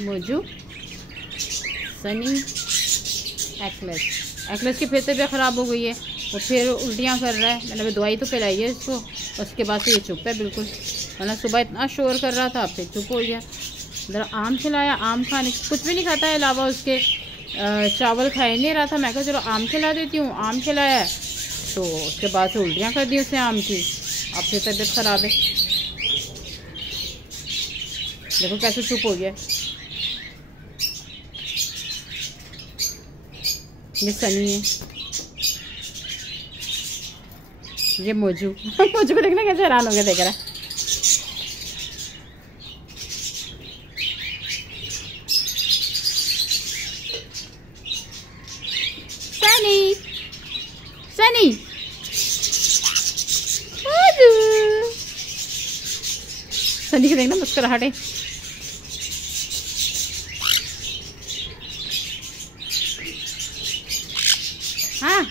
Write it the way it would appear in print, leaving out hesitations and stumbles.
मोजू, सनी, एक्लेस की फिर तबीयत ख़राब हो गई है, वो फिर उल्टियाँ कर रहा है। मैंने दवाई तो पिलाई है इसको, उसके बाद से ये चुप है बिल्कुल, वरना सुबह इतना शोर कर रहा था, फिर चुप हो गया। ज़रा आम खिलाया, आम खाने कुछ भी नहीं खाता है अलावा उसके, चावल खा ही नहीं रहा था। मैं कहा चलो आम खिला देती हूँ, आम खिलाया तो उसके बाद से उल्टियाँ कर दी उसने आम की, अब फिर तबीयत ख़राब है। देखो कैसे चुप हो गया। ये सनी है, ये मोजू मोजू को देखना कैसे हैरान हो गया देख रहा है। सनी, सनी, मोजू, सनी को देखना मुस्कुराहट है। हाँ